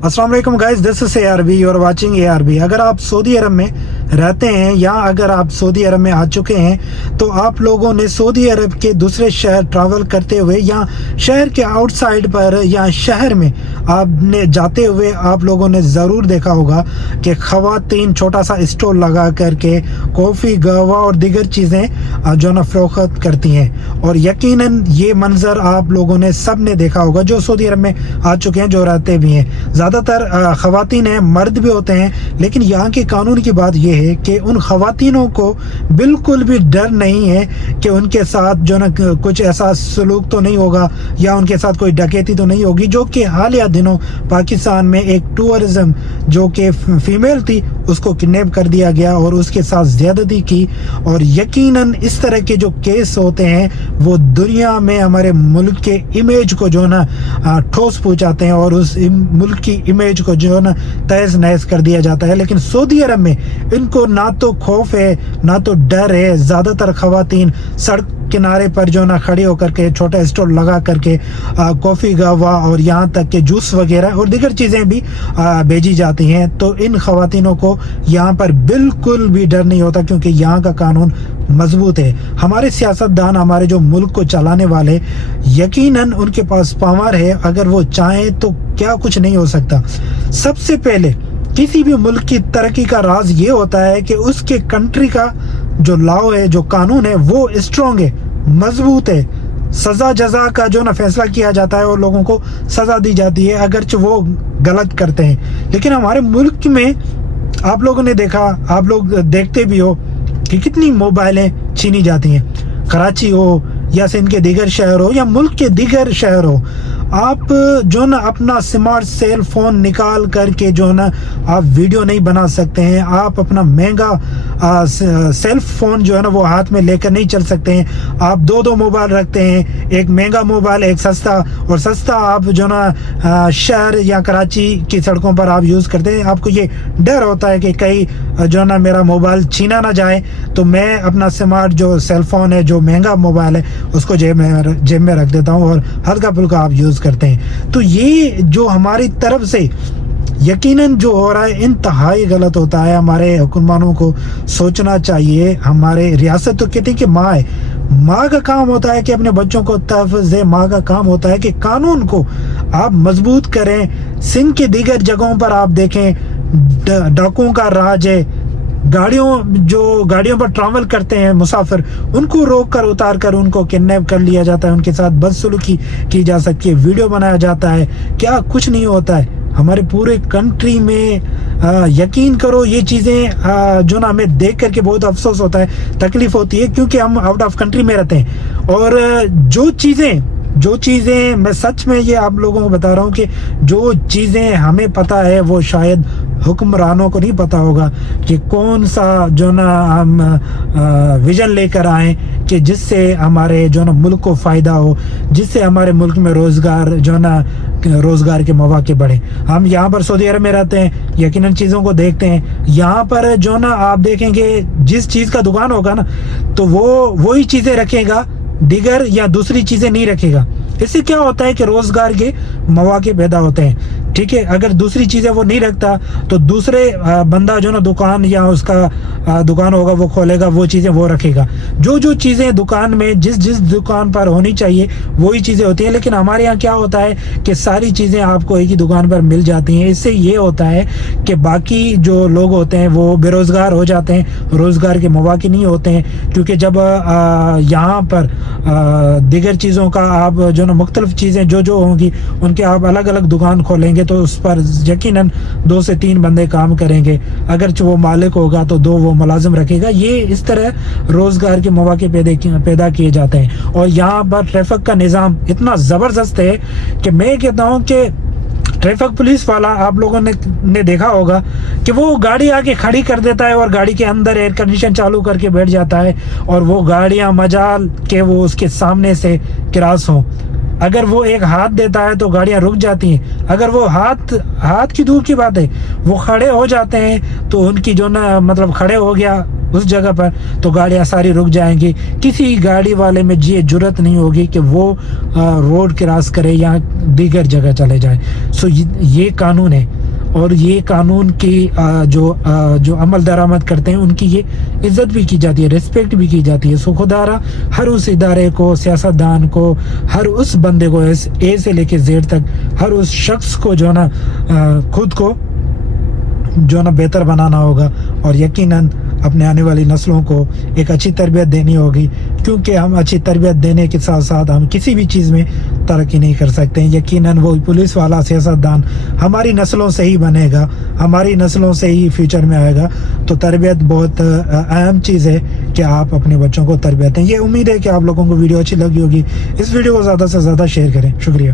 अस्सलाम वालेकुम guys, this is ARB, you are watching ARB। अगर आप सऊदी अरब में रहते हैं या अगर आप सऊदी अरब में आ चुके हैं तो आप लोगों ने सऊदी अरब के दूसरे शहर ट्रैवल करते हुए या शहर के आउटसाइड पर या शहर में आपने जाते हुए आप लोगों ने ज़रूर देखा होगा कि ख़वातीन छोटा सा स्टॉल लगा करके कॉफ़ी, कहवा और दीगर चीज़ें जो ना फ़रोख्त करती हैं। और यकीनन ये मंज़र आप लोगों ने सब ने देखा होगा जो सऊदी अरब में आ चुके हैं, जो रहते भी हैं। ज़्यादातर ख़वातीन हैं, मर्द भी होते हैं, लेकिन यहाँ के कानून की बात यह है कि उन ख़वातीनों को बिल्कुल भी डर नहीं है कि उनके साथ जो ना कुछ ऐसा सलूक तो नहीं होगा या उनके साथ कोई डकैती तो नहीं होगी, जो कि हालिया दिनों पाकिस्तान में एक टूरिज्म जो कि फीमेल थी उसको किडनैप कर दिया गया और उसके साथ ज़्यादती की। और यकीनन इस तरह के जो केस होते हैं वो दुनिया में हमारे मुल्क के इमेज को जो ना ठोस पहुँचाते हैं और उस मुल्क की इमेज को जो ना तहस नहस कर दिया जाता है। लेकिन सऊदी अरब में इनको ना तो खौफ है ना तो डर है। ज़्यादातर ख़वातीन सड़क किनारे पर जो ना खड़े होकर के छोटा स्टॉल लगा करके कॉफ़ी, कहवा और यहाँ तक के जूस वगैरह और दीगर चीज़ें भी भेजी जाती हैं। तो इन ख़वातीनों को यहाँ पर बिल्कुल भी डर नहीं होता क्योंकि यहाँ का कानून मजबूत है। हमारे सियासतदान, हमारे जो मुल्क को चलाने वाले, यकीनन उनके पास पावर है, अगर वो चाहें तो क्या कुछ नहीं हो सकता। सबसे पहले किसी भी मुल्क की तरक्की का राज ये होता है कि उसके कंट्री का जो लॉ है, जो कानून है, वो स्ट्रॉन्ग है, मजबूत है। सज़ा जजा का जो ना फैसला किया जाता है और लोगों को सज़ा दी जाती है अगरचे वो गलत करते हैं। लेकिन हमारे मुल्क में आप लोगों ने देखा, आप लोग देखते भी हो कि कितनी मोबाइलें छीनी जाती हैं। कराची हो या सिंध के दीगर शहर हो या मुल्क के दीगर शहर हो, आप जो ना अपना स्मार्ट सेल फोन निकाल करके जो ना आप वीडियो नहीं बना सकते हैं। आप अपना महंगा सेल फोन जो है ना वो हाथ में लेकर नहीं चल सकते हैं। आप दो मोबाइल रखते हैं, एक महंगा मोबाइल, एक सस्ता, और सस्ता आप जो ना शहर या कराची की सड़कों पर आप यूज़ करते हैं। आपको ये डर होता है कि कहीं जो ना मेरा मोबाइल छीना ना जाए, तो मैं अपना स्मार्ट जो सेल फोन है, जो महंगा मोबाइल है, उसको जेब में रख देता हूँ और हल्का फुल्का आप यूज़ करते हैं। तो ये जो हमारी तरफ से यकीनन जो हो रहा है इंतहाई गलत होता है। हमारे हुक्मरानों को सोचना चाहिए। हमारे रियासत तो कहते हैं कि माँ है, माँ का काम होता है कि अपने बच्चों को तहफ़्फ़ुज़ दे, माँ का काम होता है कि कानून को आप मजबूत करें। सिंध के दीगर जगहों पर आप देखें डाकुओं का राज है। गाड़ियों पर ट्रैवल करते हैं मुसाफिर, उनको रोक कर उतार कर उनको किडनैप कर लिया जाता है, उनके साथ बदसलूकी की जा सकती है, वीडियो बनाया जाता है। क्या कुछ नहीं होता है हमारे पूरे कंट्री में। यकीन करो ये चीज़ें जो ना हमें देख करके बहुत अफसोस होता है, तकलीफ होती है, क्योंकि हम आउट ऑफ कंट्री में रहते हैं। और जो चीज़ें मैं सच में ये आप लोगों को बता रहा हूँ कि जो चीज़ें हमें पता है वो शायद हुक्मरानों को नहीं पता होगा कि कौन सा जो ना हम विजन लेकर आए कि जिससे हमारे जो ना मुल्क को फ़ायदा हो, जिससे हमारे मुल्क में रोज़गार के मौके बढ़े। हम यहाँ पर सऊदी अरब में रहते हैं, यकीनन चीज़ों को देखते हैं। यहाँ पर जो ना आप देखेंगे जिस चीज़ का दुकान होगा ना तो वो वही चीज़ें रखेगा, दीगर या दूसरी चीज़ें नहीं रखेगा। इससे क्या होता है कि रोज़गार के मौके पैदा होते हैं। ठीक है, अगर दूसरी चीज़ें वो नहीं रखता तो दूसरे बंदा जो ना दुकान या उसका दुकान होगा वो खोलेगा, वो चीज़ें वो रखेगा। जो चीज़ें दुकान में जिस दुकान पर होनी चाहिए वही चीज़ें होती हैं। लेकिन हमारे यहाँ क्या होता है कि सारी चीज़ें आपको एक ही दुकान पर मिल जाती हैं। इससे ये होता है कि बाकी जो लोग होते हैं वो बेरोज़गार हो जाते हैं, रोज़गार के मौके नहीं होते हैं। क्योंकि जब यहाँ पर दीगर चीज़ों का आप जो ना मुख्तलिफ चीज़ें जो होंगी उनके आप अलग अलग दुकान खोलेंगे तो उस पर यकीनन 2 से 3 बंदे काम करेंगे। अगर वो मालिक होगा तो 2 वो मुलाजिम रखेगा। ये इस तरह रोज़गार के मौके पैदा किए जाते हैं। और यहाँ पर ट्रैफिक का निज़ाम इतना ज़बरदस्त है कि मैं कहता हूँ कि ट्रैफिक पुलिस वाला आप लोगों ने देखा होगा कि वो गाड़ी आके खड़ी कर देता है और गाड़ी के अंदर एयर कंडीशन चालू करके बैठ जाता है और वो गाड़ियाँ मजाल के वो उसके सामने से क्रॉस हों। अगर वो एक हाथ देता है तो गाड़ियाँ रुक जाती हैं। अगर वो हाथ की दूर की बात है, वो खड़े हो जाते हैं तो उनकी जो ना मतलब खड़े हो गया اس جگہ پر تو گاڑیاں ساری رک جائیں گی. کسی گاڑی والے میں یہ جرت نہیں ہوگی کہ وہ روڈ کراس کرے یا دیگر جگہ چلے جائے. سو یہ قانون ہے, اور یہ قانون کی جو عمل درآمد کرتے ہیں ان کی یہ عزت بھی کی جاتی ہے, ریسپیکٹ بھی کی جاتی ہے. سو خدا را ہر اس ادارے کو, سیاستدان کو, ہر اس بندے کو اے سے لے کے زیڈ تک, ہر اس شخص کو جو نا خود کو جو نا بہتر بنانا ہوگا, اور یقیناً اپنے آنے والی نسلوں کو ایک اچھی تربیت دینی ہوگی, کیونکہ ہم اچھی تربیت دینے کے ساتھ ساتھ ہم کسی بھی چیز میں ترقی نہیں کر سکتے ہیں. یقیناً وہ پولیس والا, سیاستدان ہماری نسلوں سے ہی بنے گا, ہماری نسلوں سے ہی فیوچر میں آئے گا. تو تربیت بہت اہم چیز ہے کہ آپ اپنے بچوں کو تربیت دیں. یہ امید ہے کہ آپ لوگوں کو ویڈیو اچھی لگی ہوگی. اس ویڈیو کو زیادہ سے زیادہ شیئر کریں. شکریہ.